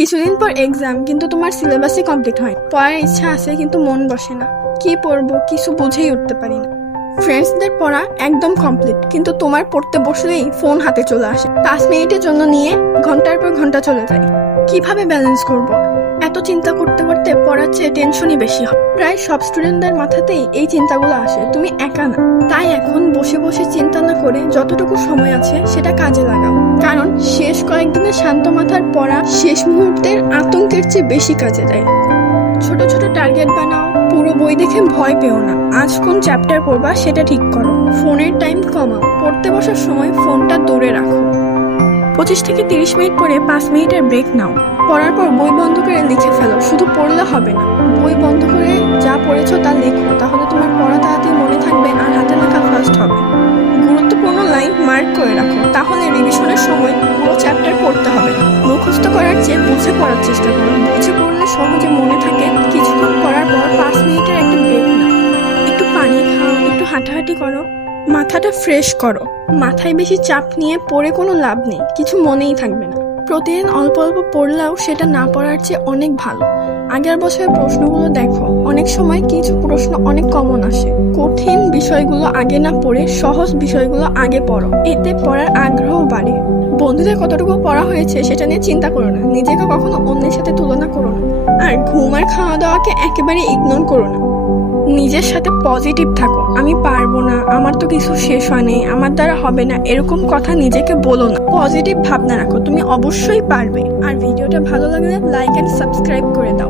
কিছুদিন পর এক্সাম, কিন্তু তোমার সিলেবাসই কমপ্লিট হয়। পড়ার ইচ্ছা আছে কিন্তু মন বসে না। কি পড়বো কিছু বুঝেই উঠতে পারি না। ফ্রেন্ডসদের পড়া একদম কমপ্লিট, কিন্তু তোমার পড়তে বসলেই ফোন হাতে চলে আসে। 5 মিনিটের জন্য নিয়ে ঘন্টার পর ঘন্টা চলে যায়। কিভাবে ব্যালেন্স করব? এত চিন্তা করতে করতে পড়ার চেয়ে টেনশনই বেশি হয়। প্রায় সব স্টুডেন্টদের মাথাতেই এই চিন্তাগুলো আসে, তুমি একা না। তাই এখন বসে বসে চিন্তা না করে যতটুকু সময় আছে সেটা কাজে লাগাও। কারণ শেষ কয়েকদিনের শান্ত মাথার পড়া শেষ মুহূর্তের আতঙ্কের চেয়ে বেশি কাজে দেয়। ছোট ছোট টার্গেট বানাও, পুরো বই দেখে ভয় পেও না। আজ কোন চ্যাপ্টার পড়বা সেটা ঠিক করো। ফোনের টাইম কমাও, পড়তে বসার সময় ফোনটা দূরে রাখো। 25 থেকে 30 মিনিট পরে 5 মিনিটের ব্রেক নাও। পড়ার পর বই বন্ধ করে লিখে ফেলো। শুধু পড়লে হবে না, বই বন্ধ করে যা পড়েছো তা লেখো। তাহলে তোমার পড়া তাড়াতাড়ি মনে থাকবে আর হাতে লেখা ফার্স্ট হবে। গুরুত্বপূর্ণ লাইন মার্ক করে রাখো, তাহলে রিভিশনের সময় পুরো চ্যাপ্টার পড়তে হবে না। মুখস্থ করার চেয়ে বুঝে পড়ার চেষ্টা করো। বুঝে পড়লে সহজে মনে থাকে। কিছুক্ষণ পড়ার পর 5 মিনিটের একটা ব্রেক নাও। একটু পানি খাও, একটু হাঁটাহাঁটি করো, মাথাটা ফ্রেশ করো। মাথায় বেশি চাপ নিয়ে পড়ে কোনো লাভ নেই, কিছু মনেই থাকবে না। প্রতিদিন অল্প অল্প পড়লেও সেটা না পড়ার চেয়ে অনেক ভালো। আগের বছরের প্রশ্নগুলো দেখো, অনেক সময় কিছু প্রশ্ন অনেক কমন আসে। কঠিন বিষয়গুলো আগে না পড়ে সহজ বিষয়গুলো আগে পড়ো, এতে পড়ার আগ্রহ বাড়ে। বন্ধুদের কতটুকু পড়া হয়েছে সেটা নিয়ে চিন্তা করো না, নিজেকে কখনো অন্যের সাথে তুলনা করো না। আর ঘুম আর খাওয়া দাওয়াকে একেবারে ইগনোর করো না। নিজের সাথে পজিটিভ থাকো। আমি পারবো না, আমার তো কিছু শেষ হয়নি, আমার দ্বারা হবে না, এরকম কথা নিজেকে বলো না। পজিটিভ ভাবনা রাখো, তুমি অবশ্যই পারবে। আর ভিডিওটা ভালো লাগলে লাইক এন্ড সাবস্ক্রাইব করে দাও।